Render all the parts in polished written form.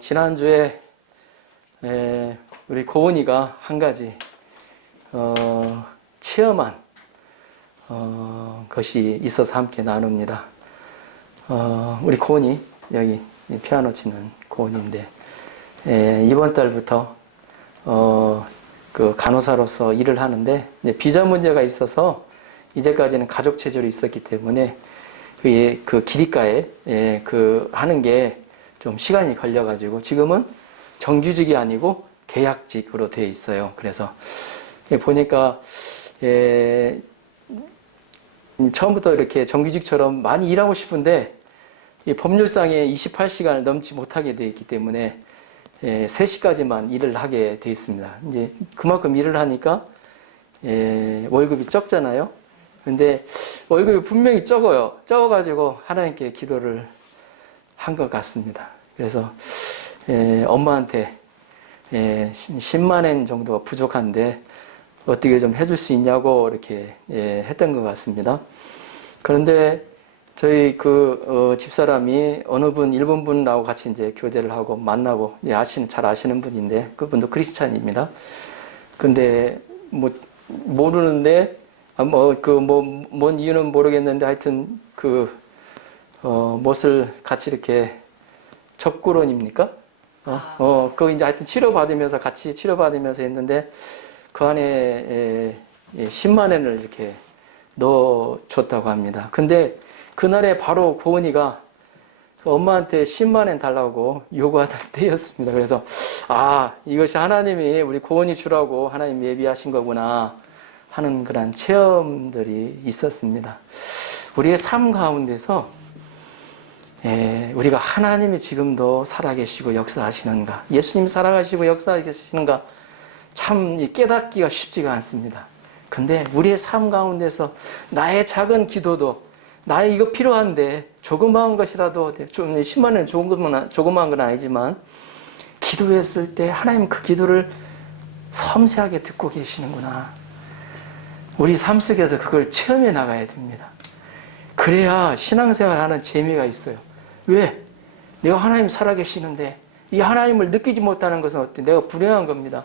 지난주에 우리 고은이가 한 가지 체험한 것이 있어서 함께 나눕니다. 우리 고은이, 여기 피아노 치는 고은이인데, 이번 달부터 그 간호사로서 일을 하는데, 비자 문제가 있어서 이제까지는 가족 체제로 있었기 때문에 그 기립가에 그 하는 게 좀 시간이 걸려가지고 지금은 정규직이 아니고 계약직으로 되어 있어요. 그래서 보니까 처음부터 이렇게 정규직처럼 많이 일하고 싶은데 이 법률상에 28시간을 넘지 못하게 되어 있기 때문에 3시까지만 일을 하게 되어 있습니다. 이제 그만큼 일을 하니까 월급이 적잖아요. 근데 월급이 분명히 적어요. 적어가지고 하나님께 기도를 한 것 같습니다. 그래서 엄마한테 10만 엔 정도가 부족한데 어떻게 좀 해줄 수 있냐고 이렇게 했던 것 같습니다. 그런데 저희 집사람이 어느 분, 일본 분하고 같이 이제 교제를 하고 만나고 잘 아시는 분인데 그분도 크리스찬입니다. 근데 모르는데 뭔 이유는 모르겠는데 하여튼 뭣을 같이 이렇게 접구론입니까? 그거 이제 하여튼 같이 치료받으면서 했는데 그 안에 10만 엔을 이렇게 넣어줬다고 합니다. 근데 그날에 바로 고은이가 엄마한테 10만 엔 달라고 요구하던 때였습니다. 그래서 이것이 하나님이 우리 고은이 주라고 하나님 예비하신 거구나 하는 그런 체험들이 있었습니다. 우리의 삶 가운데서 우리가 하나님이 지금도 살아계시고 역사하시는가, 예수님이 살아가시고 역사하시는가 참 깨닫기가 쉽지가 않습니다. 근데 우리의 삶 가운데서 나의 작은 기도도 나의 이거 필요한데 조그마한 것이라도 좀 10만 원 조그마한 건 아니지만 기도했을 때 하나님 그 기도를 섬세하게 듣고 계시는구나. 우리 삶 속에서 그걸 체험해 나가야 됩니다. 그래야 신앙생활하는 재미가 있어요. 왜? 내가 하나님 살아계시는데 이 하나님을 느끼지 못하는 것은 어때? 내가 불행한 겁니다.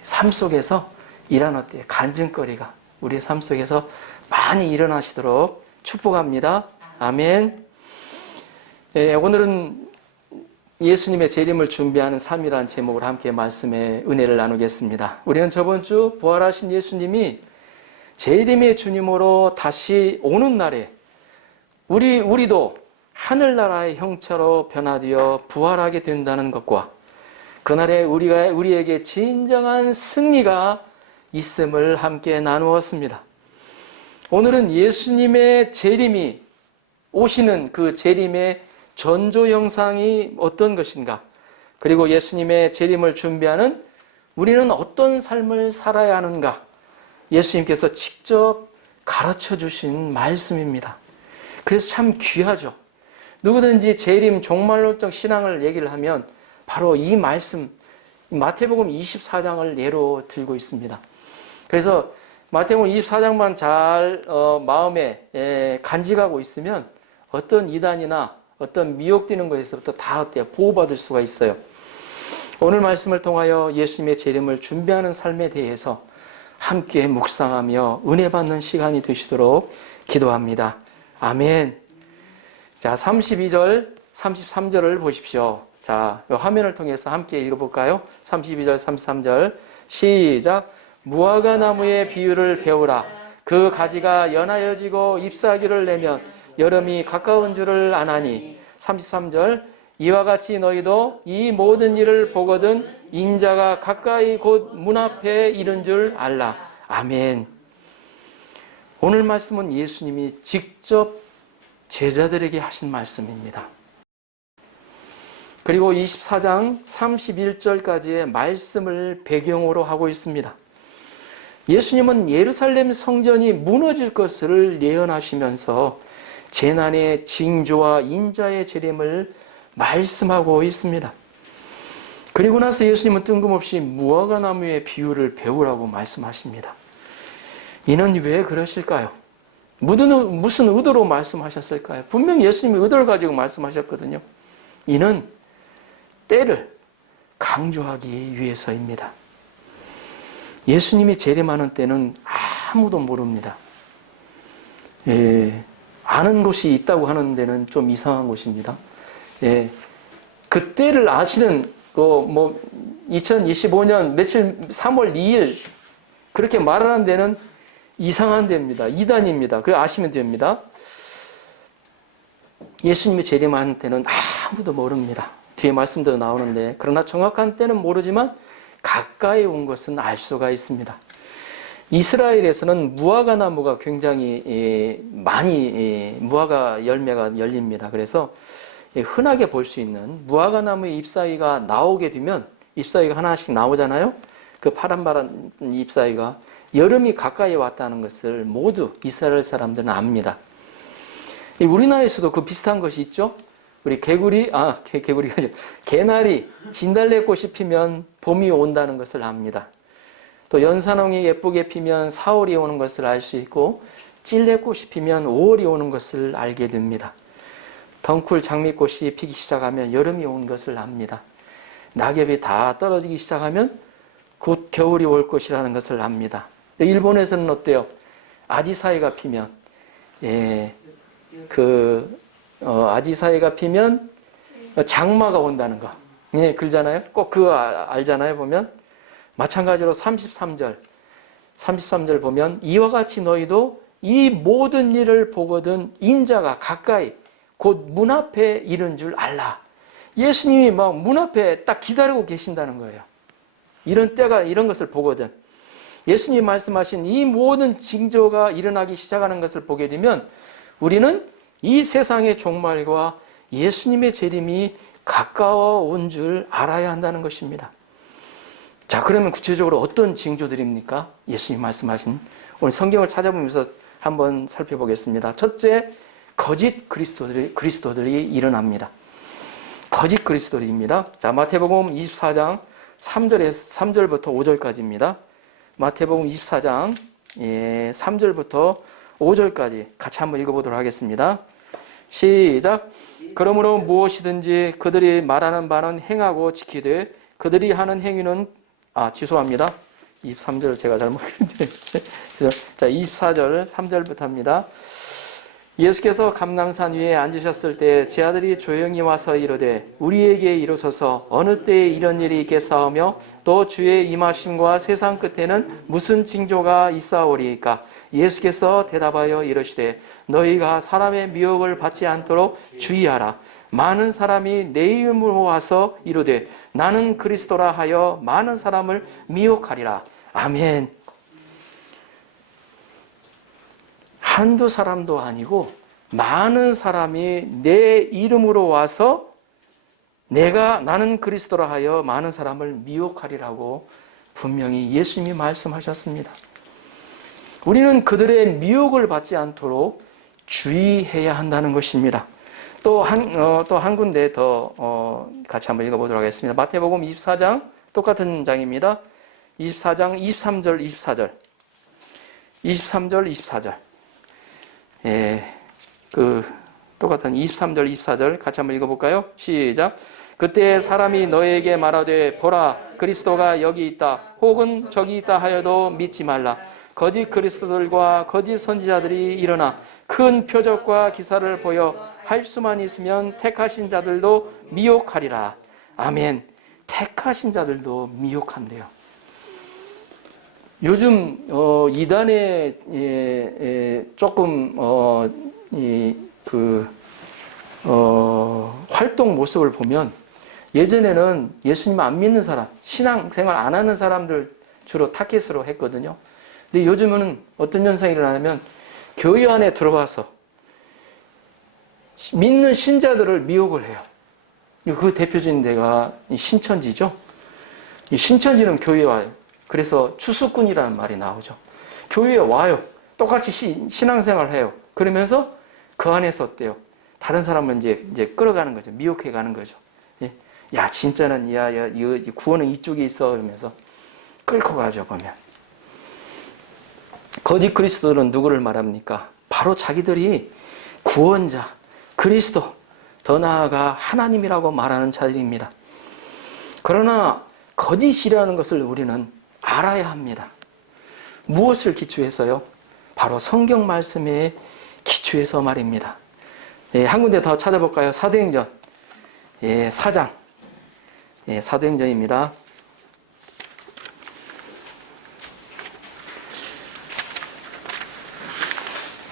삶 속에서 이런 간증거리가 우리 삶 속에서 많이 일어나시도록 축복합니다. 아멘. 오늘은 예수님의 재림을 준비하는 삶이라는 제목으로 함께 말씀의 은혜를 나누겠습니다. 우리는 저번 주 부활하신 예수님이 재림의 주님으로 다시 오는 날에 우리도 하늘나라의 형체로 변화되어 부활하게 된다는 것과 그날에 우리에게 진정한 승리가 있음을 함께 나누었습니다. 오늘은 예수님의 재림이 오시는 그 재림의 전조 영상이 어떤 것인가, 그리고 예수님의 재림을 준비하는 우리는 어떤 삶을 살아야 하는가, 예수님께서 직접 가르쳐 주신 말씀입니다. 그래서 참 귀하죠. 누구든지 재림 종말론적 신앙을 얘기를 하면 바로 이 말씀, 마태복음 24장을 예로 들고 있습니다. 그래서 마태복음 24장만 잘 마음에 간직하고 있으면 어떤 이단이나 어떤 미혹되는 것에서부터 다 보호받을 수가 있어요. 오늘 말씀을 통하여 예수님의 재림을 준비하는 삶에 대해서 함께 묵상하며 은혜 받는 시간이 되시도록 기도합니다. 아멘. 자, 32절, 33절을 보십시오. 자, 화면을 통해서 함께 읽어볼까요? 32절, 33절 시작. 무화과 나무의 비유를 배우라. 그 가지가 연하여지고 잎사귀를 내면 여름이 가까운 줄을 아나니. 33절 이와 같이 너희도 이 모든 일을 보거든 인자가 가까이 곧 문 앞에 이른 줄 알라. 아멘. 오늘 말씀은 예수님이 직접 제자들에게 하신 말씀입니다. 그리고 24장 31절까지의 말씀을 배경으로 하고 있습니다. 예수님은 예루살렘 성전이 무너질 것을 예언하시면서 재난의 징조와 인자의 재림을 말씀하고 있습니다. 그리고 나서 예수님은 뜬금없이 무화과 나무의 비유를 배우라고 말씀하십니다. 이는 왜 그러실까요? 무슨 의도로 말씀하셨을까요? 분명히 예수님이 의도를 가지고 말씀하셨거든요. 이는 때를 강조하기 위해서입니다. 예수님이 재림하는 때는 아무도 모릅니다. 아는 곳이 있다고 하는 데는 좀 이상한 곳입니다. 그 때를 아시는 2025년 며칠 3월 2일 그렇게 말하는 데는 이상한 데입니다. 이단입니다. 그래 아시면 됩니다. 예수님이 재림하는 때는 아무도 모릅니다. 뒤에 말씀대로 나오는데 그러나 정확한 때는 모르지만 가까이 온 것은 알 수가 있습니다. 이스라엘에서는 무화과 나무가 굉장히 많이 무화과 열매가 열립니다. 그래서 흔하게 볼 수 있는 무화과 나무의 잎사귀가 나오게 되면 잎사귀가 하나씩 나오잖아요. 그 파란 잎사귀가 여름이 가까이 왔다는 것을 모두 이스라엘 사람들은 압니다. 우리나라에서도 그 비슷한 것이 있죠. 우리 개구리가 아니라 개나리, 진달래꽃이 피면 봄이 온다는 것을 압니다. 또 연산홍이 예쁘게 피면 4월이 오는 것을 알 수 있고 찔레꽃이 피면 5월이 오는 것을 알게 됩니다. 덩쿨 장미꽃이 피기 시작하면 여름이 온 것을 압니다. 낙엽이 다 떨어지기 시작하면 곧 겨울이 올 것이라는 것을 압니다. 일본에서는 어때요? 아지사이가 피면 아지사이가 피면 장마가 온다는 거. 그러잖아요. 꼭 그거 알잖아요. 보면 마찬가지로 33절 보면 이와 같이 너희도 이 모든 일을 보거든 인자가 가까이 곧 문 앞에 이른 줄 알라. 예수님이 막 문 앞에 딱 기다리고 계신다는 거예요. 이런 때가 이런 것을 보거든. 예수님이 말씀하신 이 모든 징조가 일어나기 시작하는 것을 보게 되면 우리는 이 세상의 종말과 예수님의 재림이 가까워 온 줄 알아야 한다는 것입니다. 자, 그러면 구체적으로 어떤 징조들입니까? 예수님 말씀하신 오늘 성경을 찾아보면서 한번 살펴보겠습니다. 첫째, 거짓 그리스도들이 일어납니다. 거짓 그리스도들입니다. 자, 마태복음 24장 3절부터 5절까지입니다. 마태복음 24장 3절부터 5절까지 같이 한번 읽어보도록 하겠습니다. 시작. 그러므로 무엇이든지 그들이 말하는 바는 행하고 지키되 그들이 하는 행위는 죄송합니다. 23절 제가 잘못했는데 자, 24절 3절부터 합니다. 예수께서 감람산 위에 앉으셨을 때 제 아들이 조용히 와서 이르되 우리에게 이르소서 어느 때에 이런 일이 있겠사오며 또 주의 임하심과 세상 끝에는 무슨 징조가 있사오리이까. 예수께서 대답하여 이르시되 너희가 사람의 미혹을 받지 않도록 주의하라. 많은 사람이 내 이름으로 와서 이르되 나는 그리스도라 하여 많은 사람을 미혹하리라. 아멘. 한두 사람도 아니고 많은 사람이 내 이름으로 와서 나는 그리스도라 하여 많은 사람을 미혹하리라고 분명히 예수님이 말씀하셨습니다. 우리는 그들의 미혹을 받지 않도록 주의해야 한다는 것입니다. 또 한 군데 더 같이 한번 읽어보도록 하겠습니다. 마태복음 24장 똑같은 장입니다. 24장 23절 24절 23절 24절 똑같은 23절 24절 같이 한번 읽어볼까요? 시작. 그때 사람이 너에게 말하되 보라 그리스도가 여기 있다 혹은 저기 있다 하여도 믿지 말라. 거짓 그리스도들과 거짓 선지자들이 일어나 큰 표적과 기사를 보여 할 수만 있으면 택하신 자들도 미혹하리라. 아멘. 택하신 자들도 미혹한대요. 요즘 이단의 조금 활동 모습을 보면 예전에는 예수님 안 믿는 사람, 신앙생활 안 하는 사람들 주로 타겟으로 했거든요. 근데 요즘은 어떤 현상이 일어나냐면 교회 안에 들어와서 믿는 신자들을 미혹을 해요. 그 대표적인 데가 신천지죠. 이 신천지는 교회에 와요. 그래서 추수꾼이라는 말이 나오죠. 교회에 와요. 똑같이 신앙생활을 해요. 그러면서 그 안에서 어때요? 다른 사람은 이제 끌어가는 거죠. 미혹해 가는 거죠. 예? 야, 진짜는, 이 구원은 이쪽에 있어. 그러면서 끌고 가죠, 보면. 거짓 그리스도는 누구를 말합니까? 바로 자기들이 구원자, 그리스도, 더 나아가 하나님이라고 말하는 자들입니다. 그러나 거짓이라는 것을 우리는 알아야 합니다. 무엇을 기초해서요? 바로 성경 말씀에 기초해서 말입니다. 한 군데 더 찾아볼까요? 사도행전 4장. 사도행전입니다.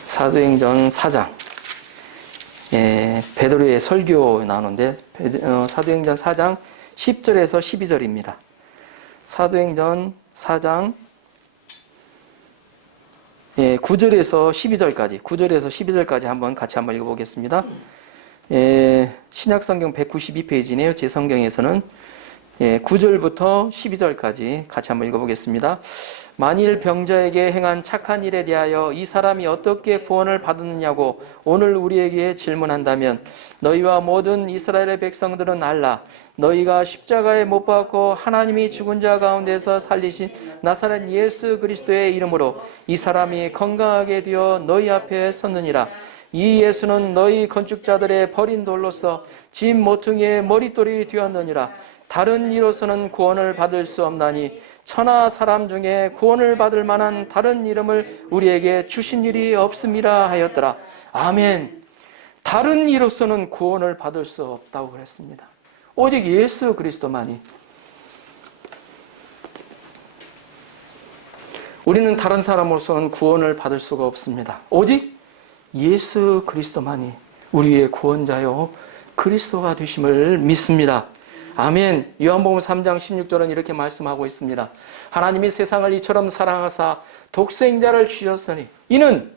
사도행전 4장. 베드로의 설교 나오는데 사도행전 4장 10절에서 12절입니다. 사도행전 4장 9절에서 12절까지 한번 같이 한번 읽어보겠습니다. 신약성경 192페이지네요. 제 성경에서는 9절부터 12절까지 같이 한번 읽어보겠습니다. 만일 병자에게 행한 착한 일에 대하여 이 사람이 어떻게 구원을 받았느냐고 오늘 우리에게 질문한다면 너희와 모든 이스라엘의 백성들은 알라. 너희가 십자가에 못 박고 하나님이 죽은 자 가운데서 살리신 나사렛 예수 그리스도의 이름으로 이 사람이 건강하게 되어 너희 앞에 섰느니라. 이 예수는 너희 건축자들의 버린 돌로서 집 모퉁이의 머릿돌이 되었느니라. 다른 이로서는 구원을 받을 수 없나니 천하 사람 중에 구원을 받을 만한 다른 이름을 우리에게 주신 일이 없음이라 하였더라. 아멘. 다른 이로서는 구원을 받을 수 없다고 그랬습니다. 오직 예수 그리스도만이. 우리는 다른 사람으로서는 구원을 받을 수가 없습니다. 오직 예수 그리스도만이 우리의 구원자요 그리스도가 되심을 믿습니다. 아멘. 요한복음 3장 16절은 이렇게 말씀하고 있습니다. 하나님이 세상을 이처럼 사랑하사 독생자를 주셨으니 이는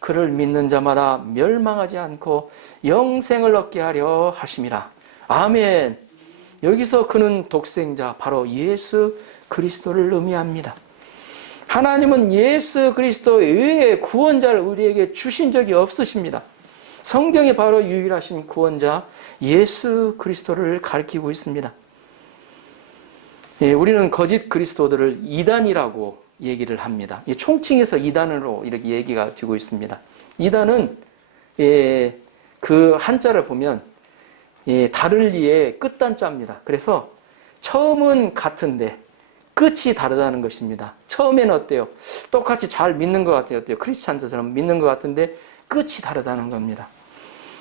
그를 믿는 자마다 멸망하지 않고 영생을 얻게 하려 하심이라. 아멘. 여기서 그는 독생자 바로 예수 그리스도를 의미합니다. 하나님은 예수 그리스도 외에 구원자를 우리에게 주신 적이 없으십니다. 성경에 바로 유일하신 구원자 예수 그리스도를 가리키고 있습니다. 우리는 거짓 그리스도들을 이단이라고 얘기를 합니다. 총칭해서 이단으로 이렇게 얘기가 되고 있습니다. 이단은 그 한자를 보면 다를 리의 끝단자입니다. 그래서 처음은 같은데 끝이 다르다는 것입니다. 처음에는 어때요? 똑같이 잘 믿는 것 같아요. 어때요? 크리스찬들처럼 믿는 것 같은데 끝이 다르다는 겁니다.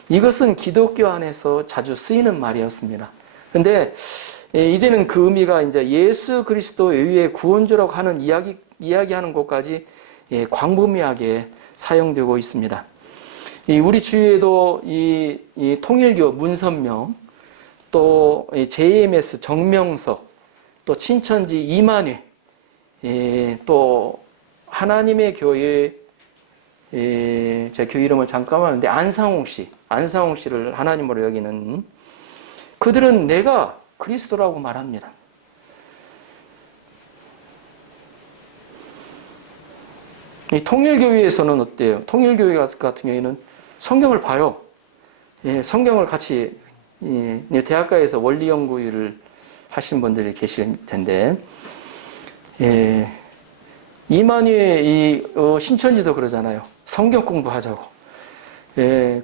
이것은 기독교 안에서 자주 쓰이는 말이었습니다. 근데 이제는 그 의미가 이제 예수 그리스도 외의 구원주라고 하는 이야기하는 곳까지 광범위하게 사용되고 있습니다. 우리 주위에도 이 통일교 문선명, 또 JMS 정명석, 또 친천지 이만회, 또 하나님의 교회, 제 교회 이름을 잠깐만 하는데 안상홍 씨를 하나님으로 여기는 그들은 내가 그리스도라고 말합니다. 이 통일교회에서는 어때요? 통일교회 같은 경우에는 성경을 봐요. 성경을 같이 대학가에서 원리연구를 하신 분들이 계실 텐데, 이만희의 신천지도 그러잖아요. 성경 공부하자고.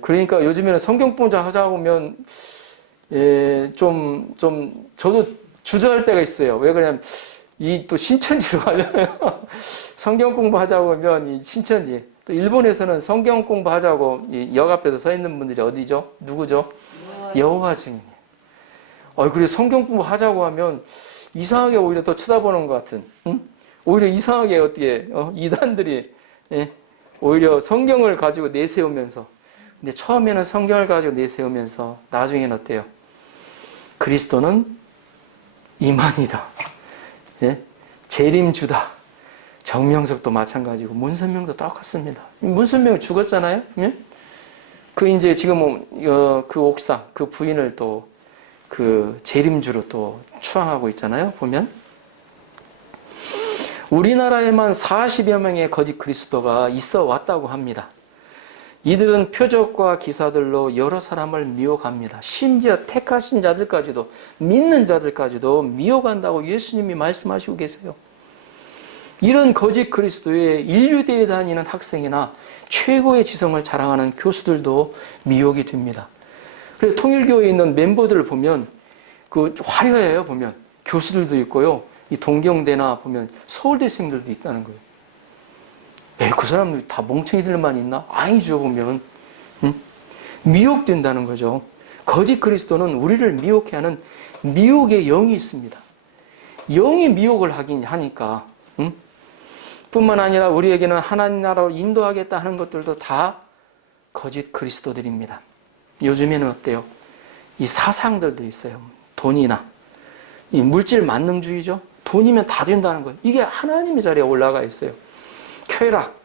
그러니까 요즘에는 성경 공부하자고 하면 저도 주저할 때가 있어요. 왜 그러냐면 또 신천지로 하잖아요. 성경 공부하자고 하면 이 신천지. 또 일본에서는 성경 공부하자고 역 앞에서 서 있는 분들이 어디죠? 누구죠? 여호와 증인이에요. 그리고 성경 공부하자고 하면 이상하게 오히려 더 쳐다보는 것 같은, 응? 오히려 이상하게 어떻게 이단들이 오히려 성경을 가지고 내세우면서, 근데 처음에는 성경을 가지고 내세우면서 나중에는 어때요? 그리스도는 이만이다, 재림주다. 정명석도 마찬가지고 문선명도 똑같습니다. 문선명 죽었잖아요. 그 이제 지금 그 옥상 그 부인을 또 그 재림주로 또 추앙하고 있잖아요. 보면 우리나라에만 40여 명의 거짓 그리스도가 있어 왔다고 합니다. 이들은 표적과 기사들로 여러 사람을 미혹합니다. 심지어 택하신 자들까지도, 믿는 자들까지도 미혹한다고 예수님이 말씀하시고 계세요. 이런 거짓 그리스도의 인류대에 다니는 학생이나 최고의 지성을 자랑하는 교수들도 미혹이 됩니다. 그래서 통일교회에 있는 멤버들을 보면 그 화려해요. 보면 교수들도 있고요. 이 동경대나 보면 서울대생들도 있다는 거예요. 에이, 그 사람들 다 멍청이들만 있나? 아니죠, 보면. 응? 미혹된다는 거죠. 거짓 그리스도는 우리를 미혹해 하는 미혹의 영이 있습니다. 영이 미혹을 하긴 하니까. 응? 뿐만 아니라 우리에게는 하나님 나라로 인도하겠다 하는 것들도 다 거짓 그리스도들입니다. 요즘에는 어때요? 이 사상들도 있어요. 돈이나 이 물질 만능주의죠. 돈이면 다 된다는 거예요. 이게 하나님의 자리에 올라가 있어요. 쾌락,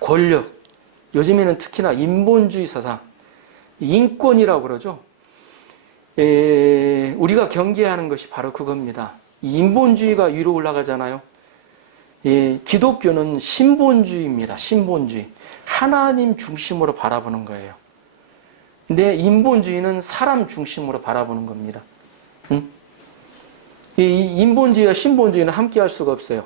권력, 요즘에는 특히나 인본주의 사상, 인권이라고 그러죠. 우리가 경계하는 것이 바로 그겁니다. 인본주의가 위로 올라가잖아요. 기독교는 신본주의입니다. 신본주의. 하나님 중심으로 바라보는 거예요. 근데 인본주의는 사람 중심으로 바라보는 겁니다. 응? 이 인본주의와 신본주의는 함께 할 수가 없어요.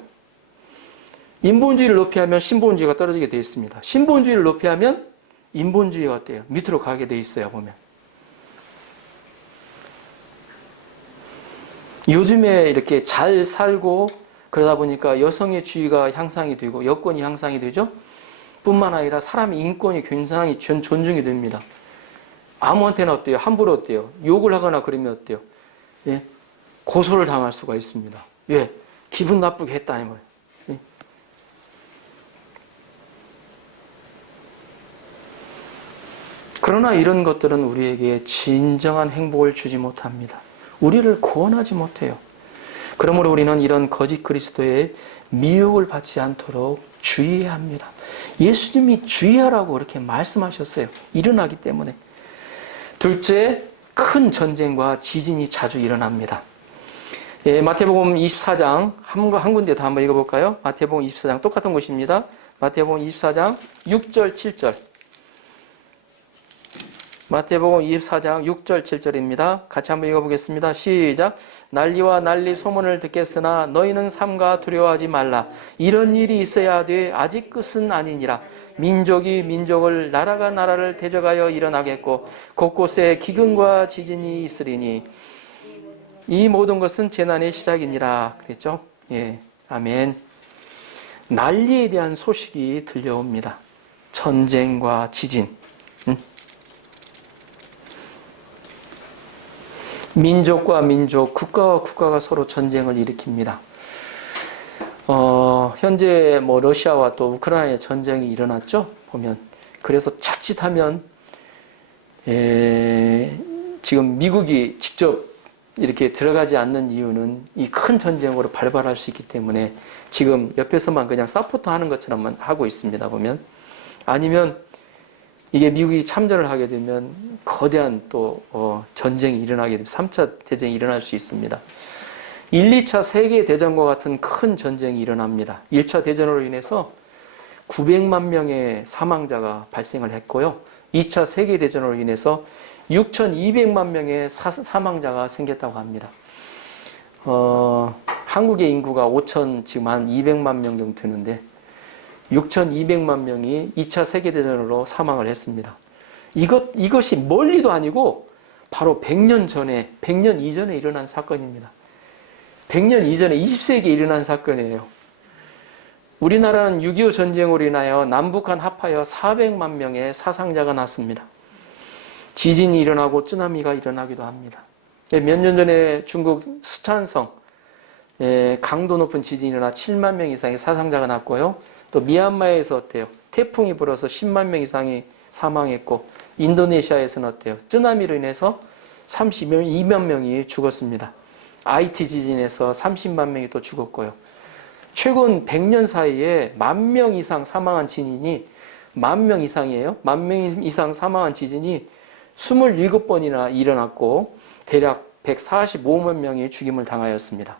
인본주의를 높이 하면 신본주의가 떨어지게 되어 있습니다. 신본주의를 높이 하면 인본주의가 어때요? 밑으로 가게 되어 있어요, 보면. 요즘에 이렇게 잘 살고 그러다 보니까 여성의 지위가 향상이 되고 여건이 향상이 되죠. 뿐만 아니라 사람의 인권이 굉장히 존중이 됩니다. 아무한테나 어때요? 함부로 어때요? 욕을 하거나 그러면 어때요? 예? 고소를 당할 수가 있습니다. 예, 기분 나쁘게 했다는 거예요. 예. 그러나 이런 것들은 우리에게 진정한 행복을 주지 못합니다. 우리를 구원하지 못해요. 그러므로 우리는 이런 거짓 그리스도의 미혹을 받지 않도록 주의해야 합니다. 예수님이 주의하라고 그렇게 말씀하셨어요. 일어나기 때문에. 둘째, 큰 전쟁과 지진이 자주 일어납니다. 마태복음 24장 한 군데 더 한번 읽어볼까요? 마태복음 24장 똑같은 곳입니다. 마태복음 24장 6절 7절. 마태복음 24장 6절 7절입니다. 같이 한번 읽어보겠습니다. 시작. 난리와 난리 소문을 듣겠으나 너희는 삼가 두려워하지 말라. 이런 일이 있어야 돼. 아직 끝은 아니니라. 민족이 민족을 나라가 나라를 대적하여 일어나겠고 곳곳에 기근과 지진이 있으리니 이 모든 것은 재난의 시작이니라. 그랬죠? 예, 아멘. 난리에 대한 소식이 들려옵니다. 전쟁과 지진. 민족과 민족, 국가와 국가가 서로 전쟁을 일으킵니다. 현재 러시아와 또 우크라이나의 전쟁이 일어났죠? 보면. 그래서 자칫하면, 지금 미국이 직접 이렇게 들어가지 않는 이유는 이 큰 전쟁으로 발발할 수 있기 때문에 지금 옆에서만 그냥 서포트 하는 것처럼만 하고 있습니다, 보면. 아니면 이게 미국이 참전을 하게 되면 거대한 또 전쟁이 일어나게 되면 3차 대전이 일어날 수 있습니다. 1, 2차 세계대전과 같은 큰 전쟁이 일어납니다. 1차 대전으로 인해서 900만 명의 사망자가 발생을 했고요. 2차 세계대전으로 인해서 6,200만 명의 사망자가 생겼다고 합니다. 한국의 인구가 지금 한 200만 명 정도 되는데 6,200만 명이 2차 세계대전으로 사망을 했습니다. 이것이 멀리도 아니고 바로 100년 전에, 100년 이전에 일어난 사건입니다. 100년 이전에 20세기에 일어난 사건이에요. 우리나라는 6.25 전쟁으로 인하여 남북한 합하여 400만 명의 사상자가 났습니다. 지진이 일어나고 쓰나미가 일어나기도 합니다. 몇 년 전에 중국 스촨성 강도 높은 지진이 일어나 7만 명 이상의 사상자가 났고요. 또 미얀마에서 어때요? 태풍이 불어서 10만 명 이상이 사망했고 인도네시아에서는 어때요? 쓰나미로 인해서 32만 명이 죽었습니다. 아이티 지진에서 30만 명이 또 죽었고요. 최근 100년 사이에 10,000명 이상 사망한 지진이 10,000명 이상이에요. 10,000명 이상 사망한 지진이 27번이나 일어났고 대략 145만 명이 죽임을 당하였습니다.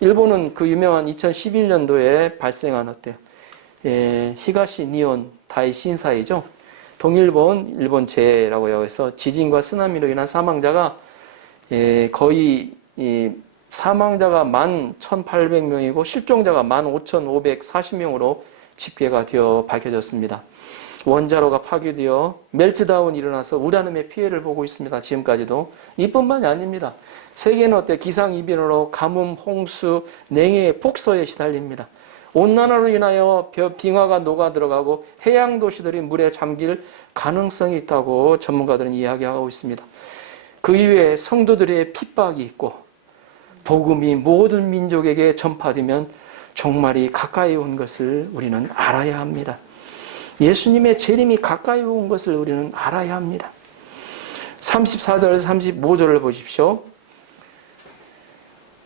일본은 그 유명한 2011년도에 발생한 어때요? 히가시 니온 다이신사이죠. 동일본, 일본 재해라고 해서 지진과 쓰나미로 인한 사망자가 거의 사망자가 11,800명이고 실종자가 15,540명으로 집계가 되어 밝혀졌습니다. 원자로가 파괴되어 멜트다운이 일어나서 우라늄의 피해를 보고 있습니다. 지금까지도. 이뿐만이 아닙니다. 세계는 어때? 기상이변으로 가뭄, 홍수, 냉해, 폭서에 시달립니다. 온난화로 인하여 빙하가 녹아 들어가고 해양 도시들이 물에 잠길 가능성이 있다고 전문가들은 이야기하고 있습니다. 그 이외에 성도들의 핍박이 있고 복음이 모든 민족에게 전파되면 종말이 가까이 온 것을 우리는 알아야 합니다. 예수님의 재림이 가까이 온 것을 우리는 알아야 합니다. 34절에서 35절을 보십시오.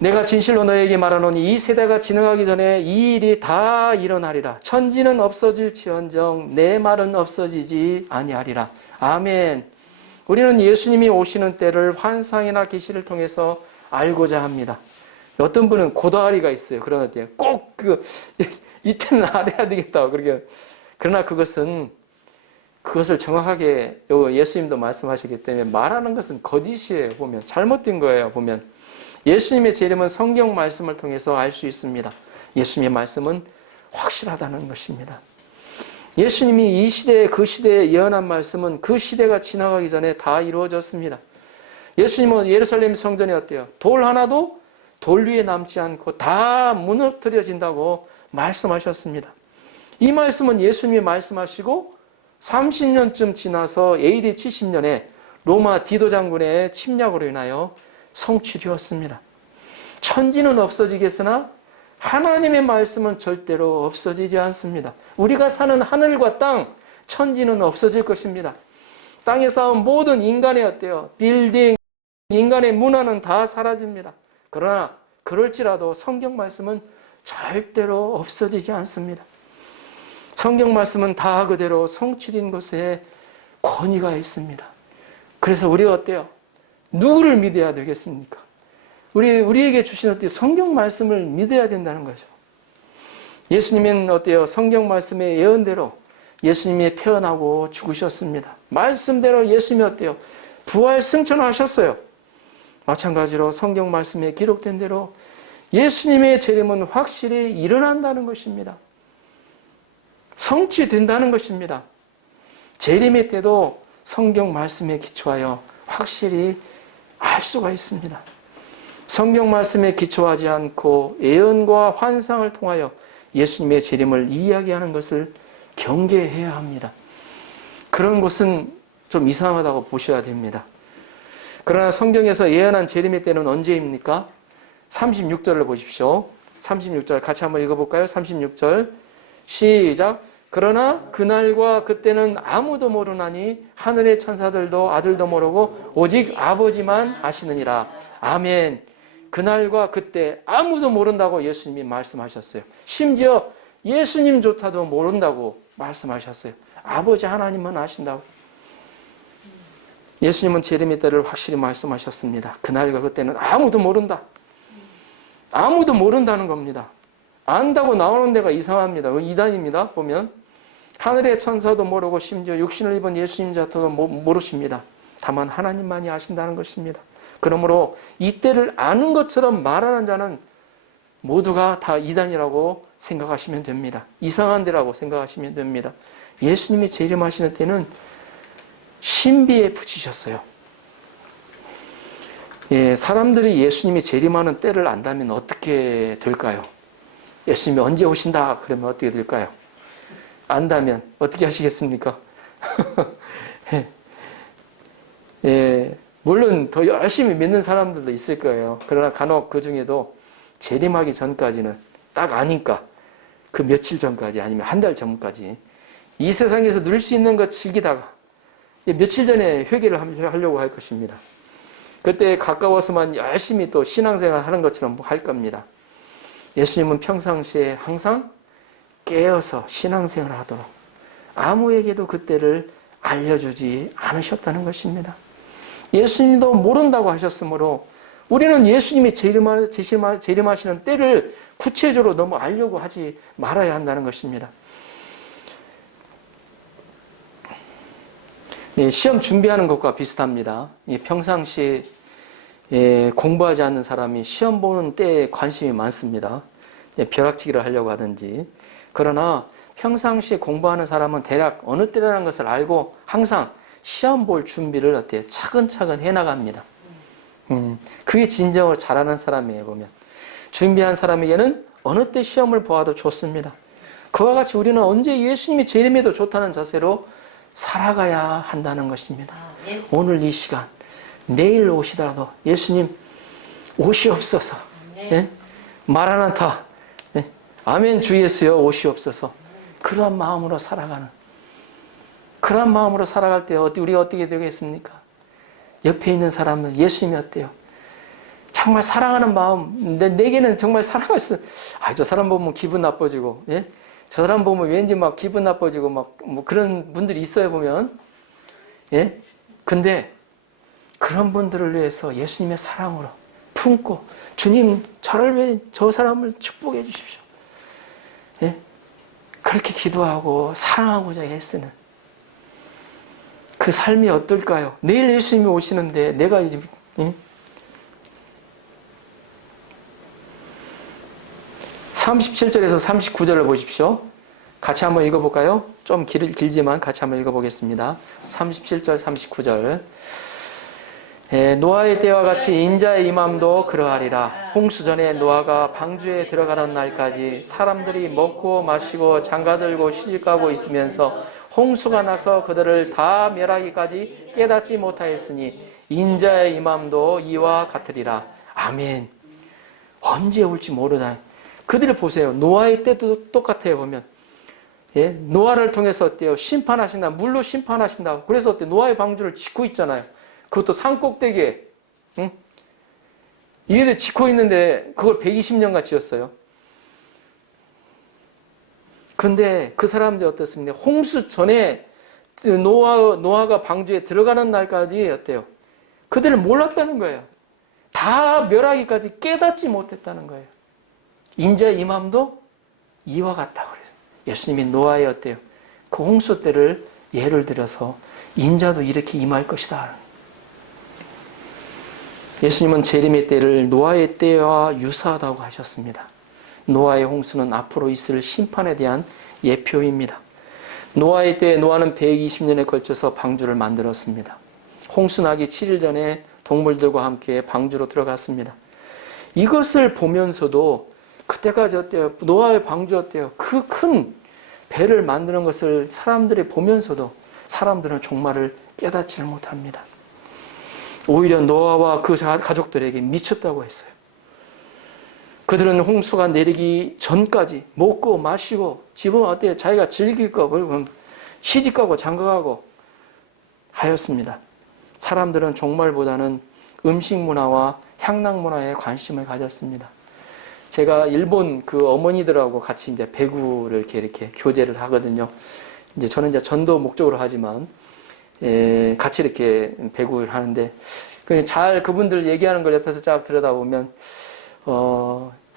내가 진실로 너에게 말하노니 이 세대가 지나가기 전에 이 일이 다 일어나리라. 천지는 없어질지언정 내 말은 없어지지 아니하리라. 아멘. 우리는 예수님이 오시는 때를 환상이나 계시를 통해서 알고자 합니다. 어떤 분은 고다리가 있어요. 그런 때 꼭 이때는 알아야 되겠다. 그러나 그것을 정확하게 예수님도 말씀하시기 때문에 말하는 것은 거짓이에요. 보면 잘못된 거예요. 보면 예수님의 재림은 성경 말씀을 통해서 알 수 있습니다. 예수님의 말씀은 확실하다는 것입니다. 예수님이 이 시대에 그 시대에 예언한 말씀은 그 시대가 지나가기 전에 다 이루어졌습니다. 예수님은 예루살렘 성전이 어때요? 돌 하나도 돌 위에 남지 않고 다 무너뜨려진다고 말씀하셨습니다. 이 말씀은 예수님이 말씀하시고 30년쯤 지나서 AD 70년에 로마 디도 장군의 침략으로 인하여 성취되었습니다. 천지는 없어지겠으나 하나님의 말씀은 절대로 없어지지 않습니다. 우리가 사는 하늘과 땅, 천지는 없어질 것입니다. 땅에 쌓은 모든 인간의 어때요? 빌딩, 인간의 문화는 다 사라집니다. 그러나 그럴지라도 성경 말씀은 절대로 없어지지 않습니다. 성경 말씀은 다 그대로 성취된 것에 권위가 있습니다. 그래서 우리가 어때요? 누구를 믿어야 되겠습니까? 우리에게 주신 어때요? 성경 말씀을 믿어야 된다는 거죠. 예수님은 어때요? 성경 말씀의 예언대로 예수님이 태어나고 죽으셨습니다. 말씀대로 예수님이 어때요? 부활 승천하셨어요. 마찬가지로 성경 말씀에 기록된 대로 예수님의 재림은 확실히 일어난다는 것입니다. 성취된다는 것입니다. 재림의 때도 성경 말씀에 기초하여 확실히 알 수가 있습니다. 성경 말씀에 기초하지 않고 예언과 환상을 통하여 예수님의 재림을 이야기하는 것을 경계해야 합니다. 그런 것은 좀 이상하다고 보셔야 됩니다. 그러나 성경에서 예언한 재림의 때는 언제입니까? 36절을 보십시오. 36절 같이 한번 읽어볼까요? 36절 시작. 그러나 그날과 그때는 아무도 모르나니 하늘의 천사들도 아들도 모르고 오직 아버지만 아시느니라. 아멘. 그날과 그때 아무도 모른다고 예수님이 말씀하셨어요. 심지어 예수님조차도 모른다고 말씀하셨어요. 아버지 하나님만 아신다고. 예수님은 재림의 때를 확실히 말씀하셨습니다. 그날과 그때는 아무도 모른다. 아무도 모른다는 겁니다. 안다고 나오는 데가 이상합니다. 이단입니다. 보면 하늘의 천사도 모르고 심지어 육신을 입은 예수님조차도 모르십니다. 다만 하나님만이 아신다는 것입니다. 그러므로 이때를 아는 것처럼 말하는 자는 모두가 다 이단이라고 생각하시면 됩니다. 이상한 데라고 생각하시면 됩니다. 예수님이 재림하시는 때는 신비에 붙이셨어요. 사람들이 예수님이 재림하는 때를 안다면 어떻게 될까요? 예수님이 언제 오신다 그러면 어떻게 될까요? 안다면 어떻게 하시겠습니까? 물론 더 열심히 믿는 사람들도 있을 거예요. 그러나 간혹 그 중에도 재림하기 전까지는 딱 아니까 그 며칠 전까지 아니면 한 달 전까지 이 세상에서 누릴 수 있는 것 즐기다가 며칠 전에 회개를 하려고 할 것입니다. 그때 가까워서만 열심히 또 신앙생활 하는 것처럼 할 겁니다. 예수님은 평상시에 항상 깨어서 신앙생활을 하도록 아무에게도 그때를 알려주지 않으셨다는 것입니다. 예수님도 모른다고 하셨으므로 우리는 예수님이 재림하시는 때를 구체적으로 너무 알려고 하지 말아야 한다는 것입니다. 시험 준비하는 것과 비슷합니다. 평상시에 공부하지 않는 사람이 시험 보는 때에 관심이 많습니다. 벼락치기를 하려고 하든지. 그러나 평상시에 공부하는 사람은 대략 어느 때라는 것을 알고 항상 시험 볼 준비를 어때요? 차근차근 해나갑니다. 그게 진정으로 잘하는 사람이에요, 보면. 준비한 사람에게는 어느 때 시험을 보아도 좋습니다. 그와 같이 우리는 언제 예수님이 재림에도 좋다는 자세로 살아가야 한다는 것입니다. 오늘 이 시간, 내일 오시더라도 예수님 오시옵소서. 예? 마라나타. 예? 아멘 주 예수여 오시옵소서. 그러한 마음으로 살아가는, 그러한 마음으로 살아갈 때 우리가 어떻게 되겠습니까? 옆에 있는 사람은 예수님이 어때요? 정말 사랑하는 마음, 내게는 정말 사랑할 수, 저 사람 보면 기분 나빠지고, 예? 저 사람 보면 왠지 막 기분 나빠지고 막 뭐 그런 분들이 있어요, 보면. 예? 근데 그런 분들을 위해서 예수님의 사랑으로 품고, 주님, 저를 왜 저 사람을 축복해 주십시오. 예? 그렇게 기도하고 사랑하고자 애쓰는 그 삶이 어떨까요? 내일 예수님이 오시는데 내가 이제, 예? 37절에서 39절을 보십시오. 같이 한번 읽어볼까요? 좀 길지만 같이 한번 읽어보겠습니다. 37절, 39절. 노아의 때와 같이 인자의 임함도 그러하리라. 홍수 전에 노아가 방주에 들어가는 날까지 사람들이 먹고 마시고 장가들고 시집가고 있으면서 홍수가 나서 그들을 다 멸하기까지 깨닫지 못하였으니 인자의 임함도 이와 같으리라. 아멘. 언제 올지 모르다. 그들을 보세요. 노아의 때도 똑같아요, 보면. 예? 노아를 통해서 어때요? 심판하신다. 물로 심판하신다. 그래서 어때요? 노아의 방주를 짓고 있잖아요. 그것도 산 꼭대기에. 응? 이게 짓고 있는데 그걸 120년간 지었어요. 근데 그 사람들이 어떻습니까? 홍수 전에 노아가 방주에 들어가는 날까지 어때요? 그들을 몰랐다는 거예요. 다 멸하기까지 깨닫지 못했다는 거예요. 인자의 임함도 이와 같다고 그래요. 예수님이 노아의 어때요? 그 홍수 때를 예를 들어서 인자도 이렇게 임할 것이다. 예수님은 재림의 때를 노아의 때와 유사하다고 하셨습니다. 노아의 홍수는 앞으로 있을 심판에 대한 예표입니다. 노아의 때에 노아는 120년에 걸쳐서 방주를 만들었습니다. 홍수 나기 7일 전에 동물들과 함께 방주로 들어갔습니다. 이것을 보면서도 그때까지 어때요? 노아의 방주 어때요? 그 큰 배를 만드는 것을 사람들이 보면서도 사람들은 종말을 깨닫지를 못합니다. 오히려 노아와 그 가족들에게 미쳤다고 했어요. 그들은 홍수가 내리기 전까지 먹고 마시고 집은 어때요? 자기가 즐길 거 시집가고 장가가고 하였습니다. 사람들은 종말보다는 음식 문화와 향락 문화에 관심을 가졌습니다. 제가 일본 그 어머니들하고 같이 이제 배구를 이렇게 교제를 하거든요. 이제 저는 이제 전도 목적으로 하지만, 같이 이렇게 배구를 하는데, 잘 그분들 얘기하는 걸 옆에서 쫙 들여다보면,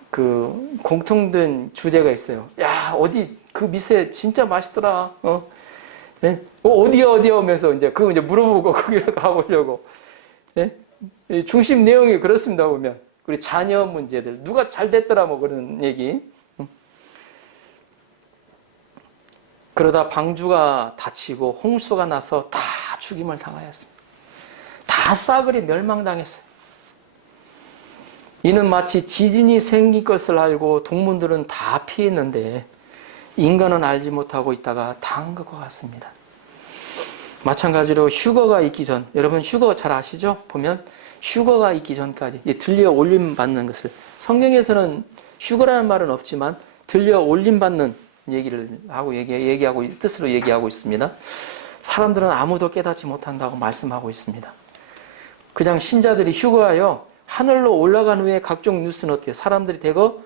그 공통된 주제가 있어요. 야, 어디 그 미세 진짜 맛있더라. 예? 어디야 하면서 이제 그거 이제 물어보고 거기로 가보려고. 예? 중심 내용이 그렇습니다, 보면. 그리고 자녀 문제들, 누가 잘 됐더라, 뭐 그런 얘기. 그러다 방주가 닫히고 홍수가 나서 다 죽임을 당하였습니다. 다 싸그리 멸망당했어요. 이는 마치 지진이 생길 것을 알고 동물들은 다 피했는데 인간은 알지 못하고 있다가 당한 것과 같습니다. 마찬가지로 휴거가 있기 전, 여러분 휴거 잘 아시죠? 보면 휴거가 있기 전까지 들려 올림 받는 것을, 성경에서는 휴거라는 말은 없지만 들려 올림 받는 얘기를 하고 얘기하고 뜻으로 얘기하고 있습니다. 사람들은 아무도 깨닫지 못한다고 말씀하고 있습니다. 그냥 신자들이 휴거하여 하늘로 올라간 후에 각종 뉴스는 어때요? 사람들이 대거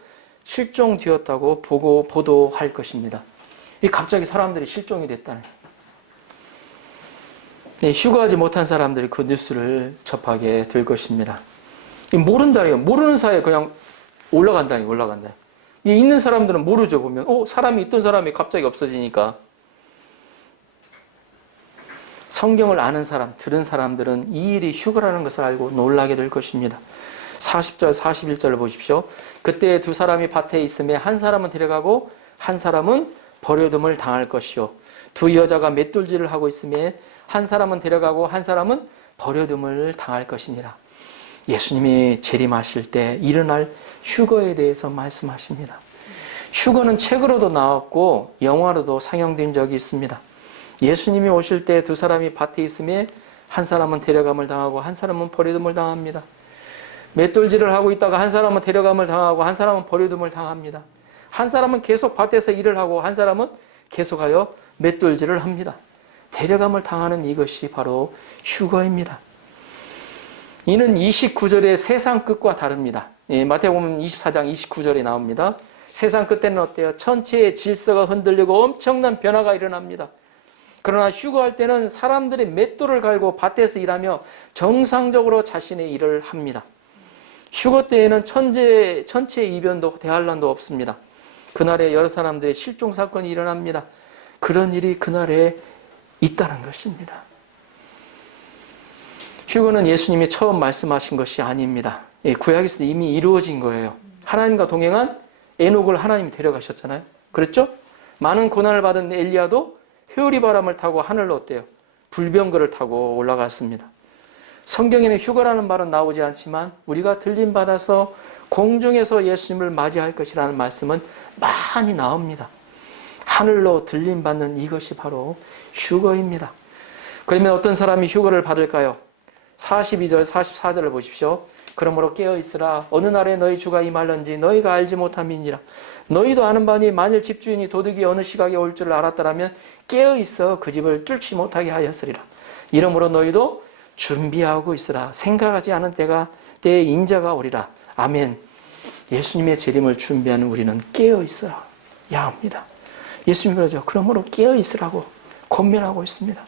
실종되었다고 보도할 것입니다. 갑자기 사람들이 실종이 됐다는 거예요. 휴거하지 못한 사람들이 그 뉴스를 접하게 될 것입니다. 모른다니요. 모르는 사이에 그냥 올라간다니. 있는 사람들은 모르죠. 보면 사람이 있던 사람이 갑자기 없어지니까. 성경을 아는 사람, 들은 사람들은 이 일이 휴거라는 것을 알고 놀라게 될 것입니다. 40절, 41절을 보십시오. 그때 두 사람이 밭에 있음에 한 사람은 데려가고 한 사람은 버려둠을 당할 것이요 두 여자가 맷돌질을 하고 있음에 한 사람은 데려가고 한 사람은 버려둠을 당할 것이니라. 예수님이 재림하실 때 일어날 휴거에 대해서 말씀하십니다. 휴거는 책으로도 나왔고 영화로도 상영된 적이 있습니다. 예수님이 오실 때 두 사람이 밭에 있음에 한 사람은 데려감을 당하고 한 사람은 버려둠을 당합니다. 맷돌질을 하고 있다가 한 사람은 데려감을 당하고 한 사람은 버려둠을 당합니다. 한 사람은 계속 밭에서 일을 하고 한 사람은 계속하여 맷돌질을 합니다. 데려감을 당하는 이것이 바로 휴거입니다. 이는 29절의 세상 끝과 다릅니다. 마태복음 24장 29절에 나옵니다. 세상 끝에는 어때요? 천체의 질서가 흔들리고 엄청난 변화가 일어납니다. 그러나 휴거할 때는 사람들이 맷돌을 갈고 밭에서 일하며 정상적으로 자신의 일을 합니다. 휴거 때에는 천체의 이변도 대환란도 없습니다. 그날에 여러 사람들의 실종 사건이 일어납니다. 그런 일이 그날에 있다는 것입니다. 휴거는 예수님이 처음 말씀하신 것이 아닙니다. 구약에서도 이미 이루어진 거예요. 하나님과 동행한 에녹을 하나님이 데려가셨잖아요. 그렇죠? 많은 고난을 받은 엘리야도 회오리 바람을 타고 하늘로 어때요? 불병거를 타고 올라갔습니다. 성경에는 휴거라는 말은 나오지 않지만 우리가 들림받아서 공중에서 예수님을 맞이할 것이라는 말씀은 많이 나옵니다. 하늘로 들림받는 이것이 바로 휴거입니다. 그러면 어떤 사람이 휴거를 받을까요? 42절, 44절을 보십시오. 그러므로 깨어있으라. 어느 날에 너희 주가 임할런지 너희가 알지 못함이니라. 너희도 아는 바니 만일 집주인이 도둑이 어느 시각에 올 줄을 알았더라면 깨어있어 그 집을 뚫지 못하게 하였으리라. 이러므로 너희도 준비하고 있으라. 생각하지 않은 때에 인자가 오리라. 아멘. 예수님의 재림을 준비하는 우리는 깨어있어야 합니다. 예수님이 그러죠. 그러므로 깨어있으라고 권면하고 있습니다.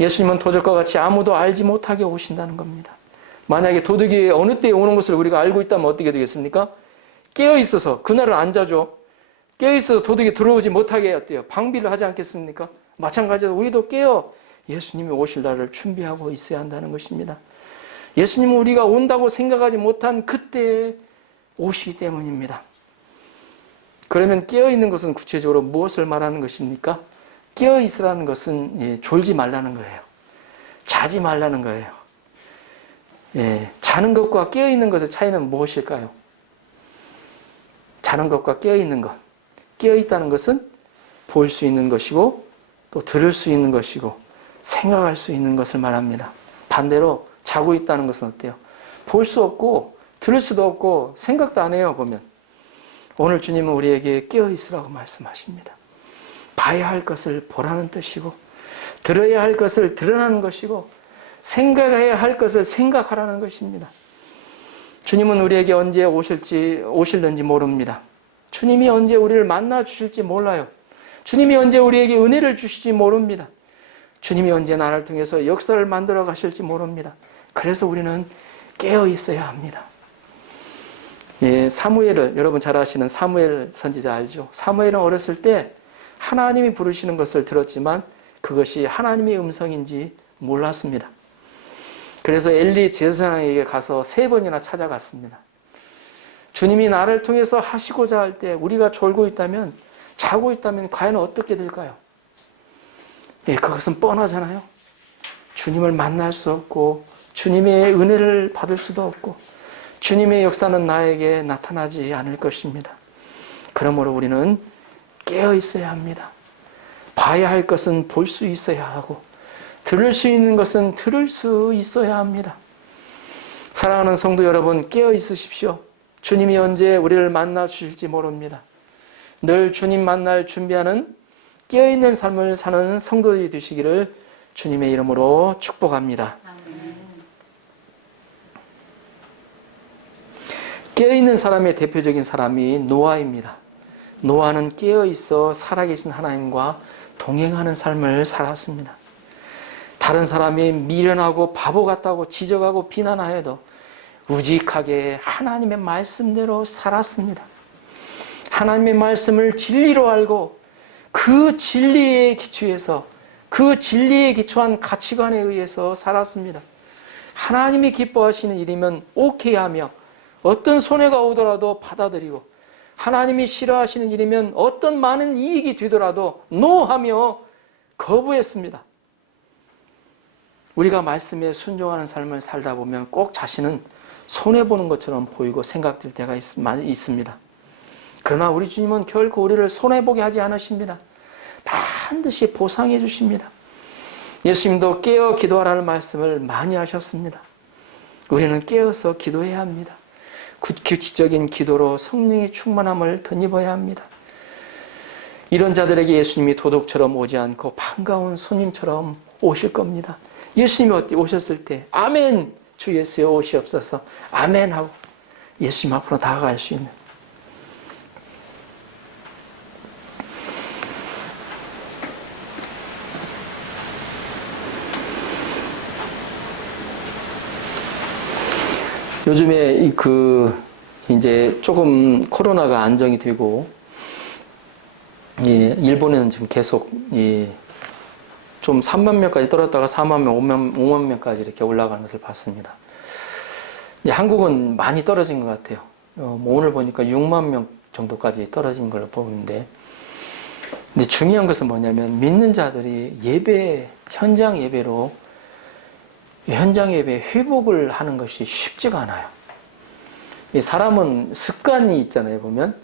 예수님은 도적과 같이 아무도 알지 못하게 오신다는 겁니다. 만약에 도둑이 어느 때에 오는 것을 우리가 알고 있다면 어떻게 되겠습니까? 깨어있어서 그날을 안 자죠. 깨어있어서 도둑이 들어오지 못하게 어때요? 방비를 하지 않겠습니까? 마찬가지로 우리도 깨어 예수님이 오실 날을 준비하고 있어야 한다는 것입니다. 예수님은 우리가 온다고 생각하지 못한 그때에 오시기 때문입니다. 그러면 깨어있는 것은 구체적으로 무엇을 말하는 것입니까? 깨어있으라는 것은 졸지 말라는 거예요. 자지 말라는 거예요. 자는 것과 깨어있는 것의 차이는 무엇일까요? 자는 것과 깨어있는 것. 깨어있다는 것은 볼 수 있는 것이고 또 들을 수 있는 것이고 생각할 수 있는 것을 말합니다. 반대로 자고 있다는 것은 어때요? 볼 수 없고 들을 수도 없고 생각도 안 해요. 보면 오늘 주님은 우리에게 깨어있으라고 말씀하십니다. 봐야 할 것을 보라는 뜻이고 들어야 할 것을 들으라는 것이고 생각해야 할 것을 생각하라는 것입니다. 주님은 우리에게 언제 오실는지 모릅니다. 주님이 언제 우리를 만나 주실지 몰라요. 주님이 언제 우리에게 은혜를 주실지 모릅니다. 주님이 언제 나를 통해서 역사를 만들어 가실지 모릅니다. 그래서 우리는 깨어 있어야 합니다. 사무엘을 여러분 잘 아시는 사무엘 선지자 알죠? 사무엘은 어렸을 때 하나님이 부르시는 것을 들었지만 그것이 하나님의 음성인지 몰랐습니다. 그래서 엘리 제사장에게 가서 3번이나 찾아갔습니다. 주님이 나를 통해서 하시고자 할 때 우리가 졸고 있다면 자고 있다면 과연 어떻게 될까요? 그것은 뻔하잖아요. 주님을 만날 수 없고 주님의 은혜를 받을 수도 없고 주님의 역사는 나에게 나타나지 않을 것입니다. 그러므로 우리는 깨어 있어야 합니다. 봐야 할 것은 볼 수 있어야 하고 들을 수 있는 것은 들을 수 있어야 합니다. 사랑하는 성도 여러분, 깨어 있으십시오. 주님이 언제 우리를 만나 주실지 모릅니다. 늘 주님 만날 준비하는 깨어있는 삶을 사는 성도들이 되시기를 주님의 이름으로 축복합니다. 깨어있는 사람의 대표적인 사람이 노아입니다. 노아는 깨어있어 살아계신 하나님과 동행하는 삶을 살았습니다. 다른 사람이 미련하고 바보 같다고 지적하고 비난하여도 우직하게 하나님의 말씀대로 살았습니다. 하나님의 말씀을 진리로 알고 그 진리에 기초해서 그 진리에 기초한 가치관에 의해서 살았습니다. 하나님이 기뻐하시는 일이면 오케이 하며 어떤 손해가 오더라도 받아들이고 하나님이 싫어하시는 일이면 어떤 많은 이익이 되더라도 노하며 거부했습니다. 우리가 말씀에 순종하는 삶을 살다 보면 꼭 자신은 손해보는 것처럼 보이고 생각될 때가 있습니다. 그러나 우리 주님은 결코 우리를 손해보게 하지 않으십니다. 반드시 보상해 주십니다. 예수님도 깨어 기도하라는 말씀을 많이 하셨습니다. 우리는 깨어서 기도해야 합니다. 규칙적인 기도로 성령의 충만함을 덧입어야 합니다. 이런 자들에게 예수님이 도둑처럼 오지 않고 반가운 손님처럼 오실 겁니다. 예수님이 어떻게 오셨을 때 아멘 주 예수여 오시옵소서 아멘 하고 예수님 앞으로 다가갈 수 있는 요즘에 이제 조금 코로나가 안정이 되고 일본에는 지금 계속 좀 3만 명까지 떨어졌다가 4만 명, 5만 명까지 이렇게 올라가는 것을 봤습니다. 한국은 많이 떨어진 것 같아요. 오늘 보니까 6만 명 정도까지 떨어진 걸로 보이는데, 근데 중요한 것은 뭐냐면 믿는 자들이 현장 예배 회복을 하는 것이 쉽지가 않아요. 사람은 습관이 있잖아요, 보면.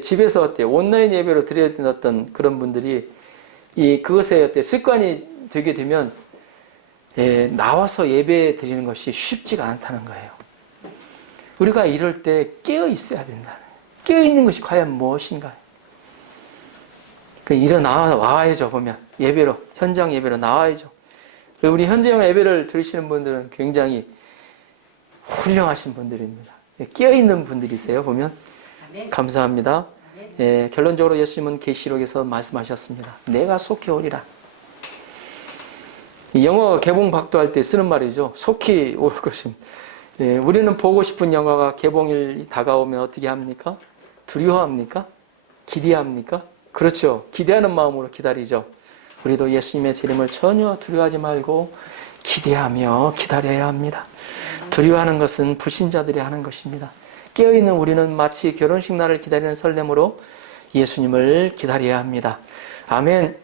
집에서 온라인 예배로 드렸던 어떤 그런 분들이 그것에 습관이 되게 되면 나와서 예배 드리는 것이 쉽지가 않다는 거예요. 우리가 이럴 때 깨어 있어야 된다. 깨어 있는 것이 과연 무엇인가? 나와야죠, 보면. 현장 예배로 나와야죠. 우리 현장 예배를 들으시는 분들은 굉장히 훌륭하신 분들입니다. 깨어있는 분들이세요, 보면. 감사합니다. 결론적으로 예수님은 계시록에서 말씀하셨습니다. 내가 속히 오리라. 영화가 개봉 박도할 때 쓰는 말이죠. 속히 올 것입니다. 우리는 보고 싶은 영화가 개봉일 다가오면 어떻게 합니까? 두려워합니까? 기대합니까? 그렇죠. 기대하는 마음으로 기다리죠. 우리도 예수님의 재림을 전혀 두려워하지 말고 기대하며 기다려야 합니다. 두려워하는 것은 불신자들이 하는 것입니다. 깨어있는 우리는 마치 결혼식 날을 기다리는 설렘으로 예수님을 기다려야 합니다. 아멘.